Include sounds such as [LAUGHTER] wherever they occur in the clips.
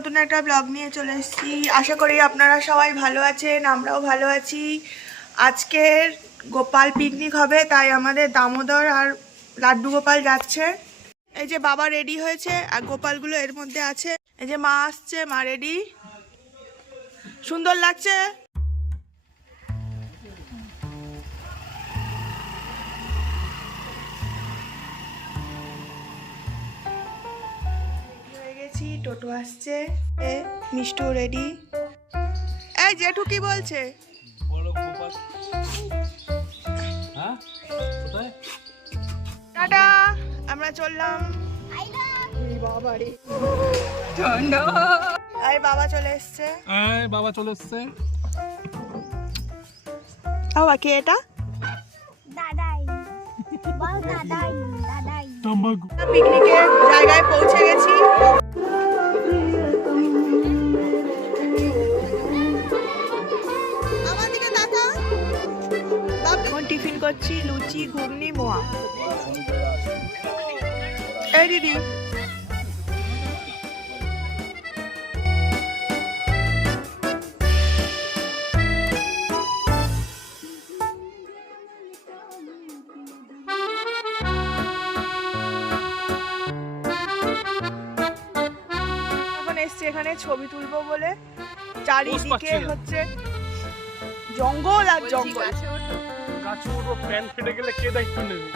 নতুন একটা ব্লগ নিয়ে চলে এসেছি। আশা করি আপনারা সবাই ভালো আছেন, আমরাও ভালো আছি। আজকের গোপাল পিকনিক হবে, তাই আমাদের দামোদর আর লাড্ডু গোপাল যাচ্ছে। এই যে বাবা রেডি হয়েছে, আর গোপালগুলো এর মধ্যে আছে। এই যে মা আসছে, মা রেডি সুন্দর লাগছে? গেছি টোটো আসছে। এ মিষ্টু রেডি এই জেঠু কি বলছে? হ্যাঁ? টাটা আমরা চললাম। এই বাবা রে এই বাবা চলে এসছে। এই বাবা চলে এসছে। বাবা কে এটা? দাদাই। দাদাই দাদাই। পিকনিকের জায়গায় পৌঁছে গেছি। এখন লুচি ঘুগনি মোয়া। এই দিদি। এখন এসছি এখানে ছবি তুলবো বলে। চারিদিকে হচ্ছে জঙ্গল আর জঙ্গল। গাছ উঠো প্যান ফেটে গেলে কে দায়িত্ব নেবে?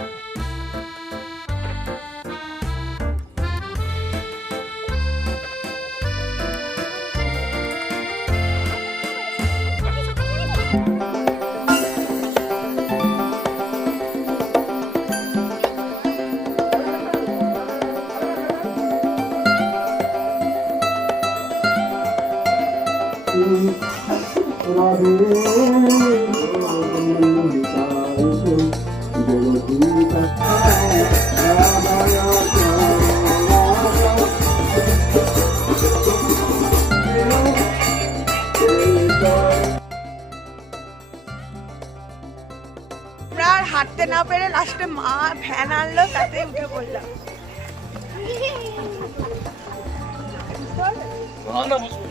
আমরা আর হাঁটতে না পেরে লাস্টে মা ভ্যান আনলো তাতে উঠে পড়লাম [LAUGHS]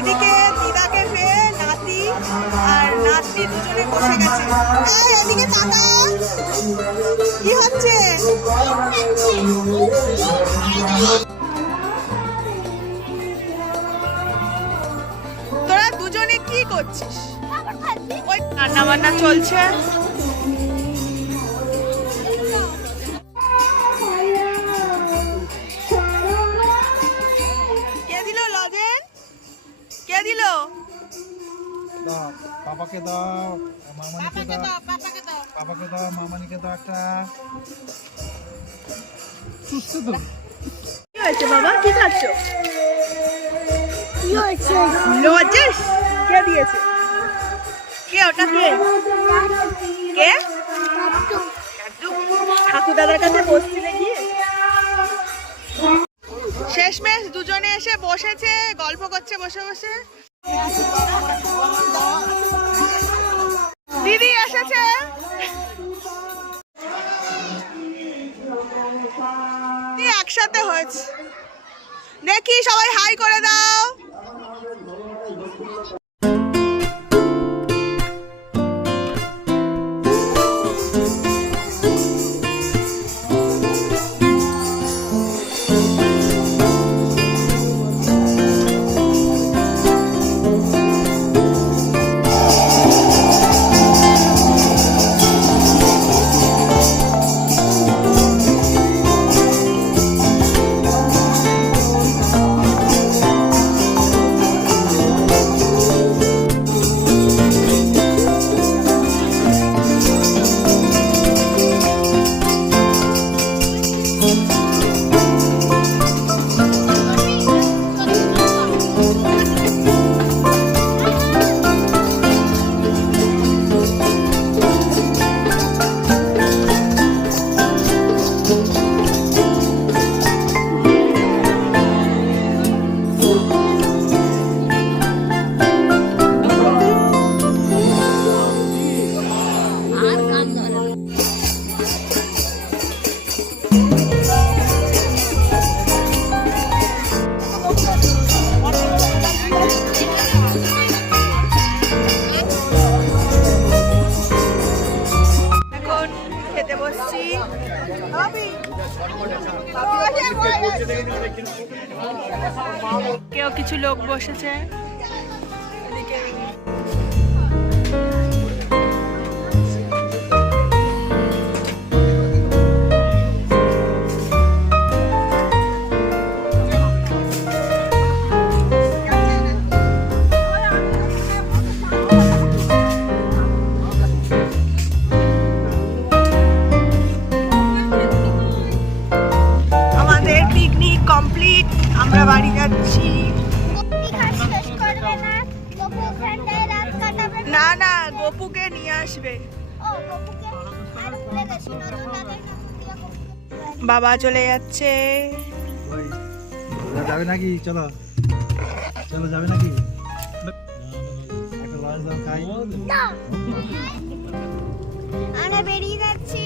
এদিকে দিদাকে পেয়ে নাতি আর নাতনি দুজনে বসে গেছে। এই, এদিকে কি হচ্ছে? তোরা দুজনে কি করছিস? ওই রান্না বান্না চলছে। পাপাকে দাও মামানিকে দাও। পাপাকে দাও। মামানিকে দাও একটা। সুস্থ তো। কি হয়েছে বাবা? কি খাচ্ছ? কি হয়েছে? লজেস কে দিয়েছে? কে ওটা কে? কে? ঠাকুর দাদার কাছে বসছিলে গিয়ে? শেষমেশ দুজনে এসে বসেছে গল্প করছে বসে বসে। দিদি এসেছে। একসাথে হয়েছে? দেখি সবাই হাই করে দাও। কেউ কিছু লোক বসেছে। বাবা চলে যাচ্ছে। যাবে নাকি? চলো। চলো যাবে নাকি? একটা লজ দাও খাই। আমরা বেরিয়ে যাচ্ছি।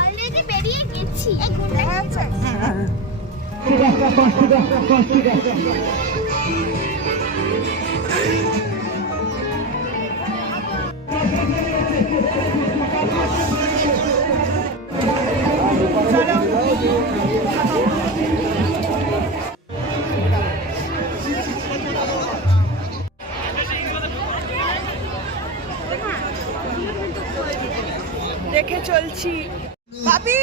অলরেডি বেরিয়ে গেছি। ঘণ্টা দেখে চলছি। ভাবি!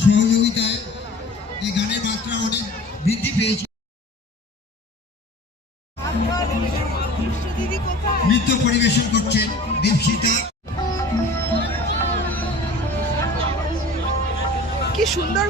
সহযোগিতায় এই গানের মাত্রা অনেক বৃদ্ধি পেয়েছে। নৃত্য পরিবেশন করছেন দীপশিতা। কি সুন্দর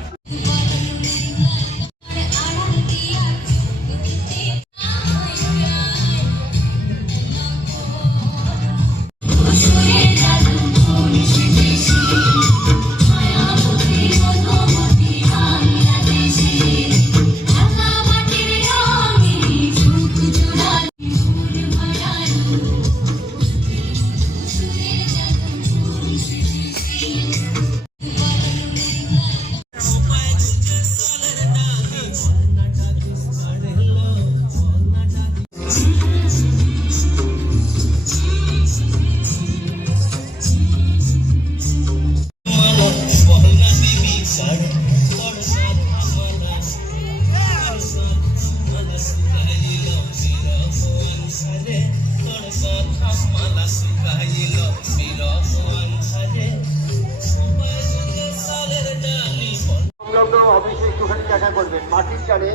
দেখা করবেন। মাটির চালে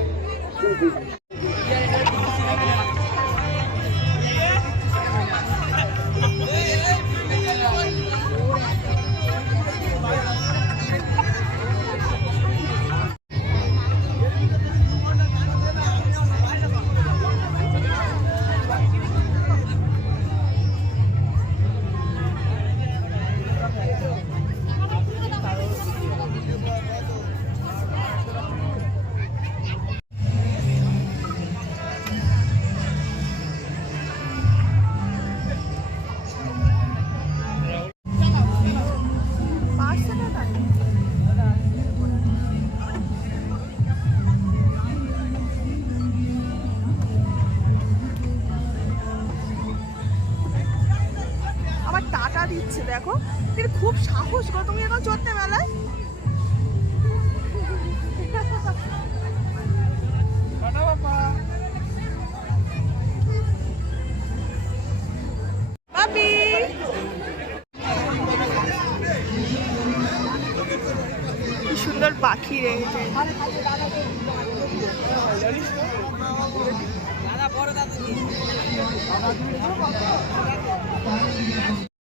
আবার টাটা দিচ্ছে দেখো। খুব সাহস গো তুমি মেলায়। সুন্দর পাখি রেখেছে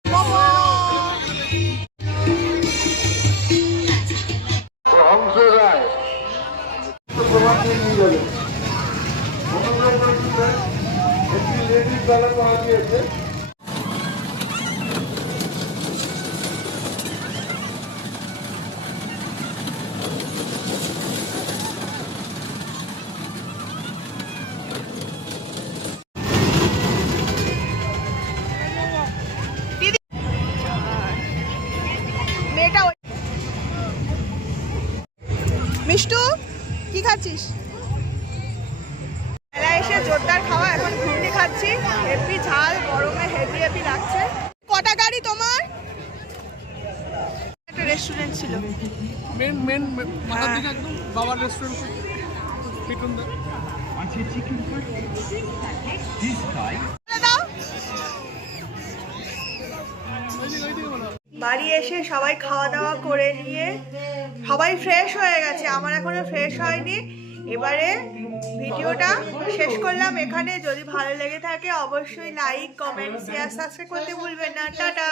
গরমে হেভি হেভি কটা গাড়ি তোমার? একটা রেস্টুরেন্ট ছিল। মেন মেন মাথার দিকে একদম বাবার রেস্টুরেন্ট পিটুন দা। বলে দাও। বাড়ি এসে সবাই খাওয়া দাওয়া করে নিয়ে সবাই ফ্রেশ হয়ে গেছে। আমার এখনও ফ্রেশ হয়নি। এবারে ভিডিওটা শেষ করলাম। এখানে যদি ভালো লেগে থাকে, অবশ্যই লাইক কমেন্ট শেয়ার সাবস্ক্রাইব করতে ভুলবেন না। টাটা!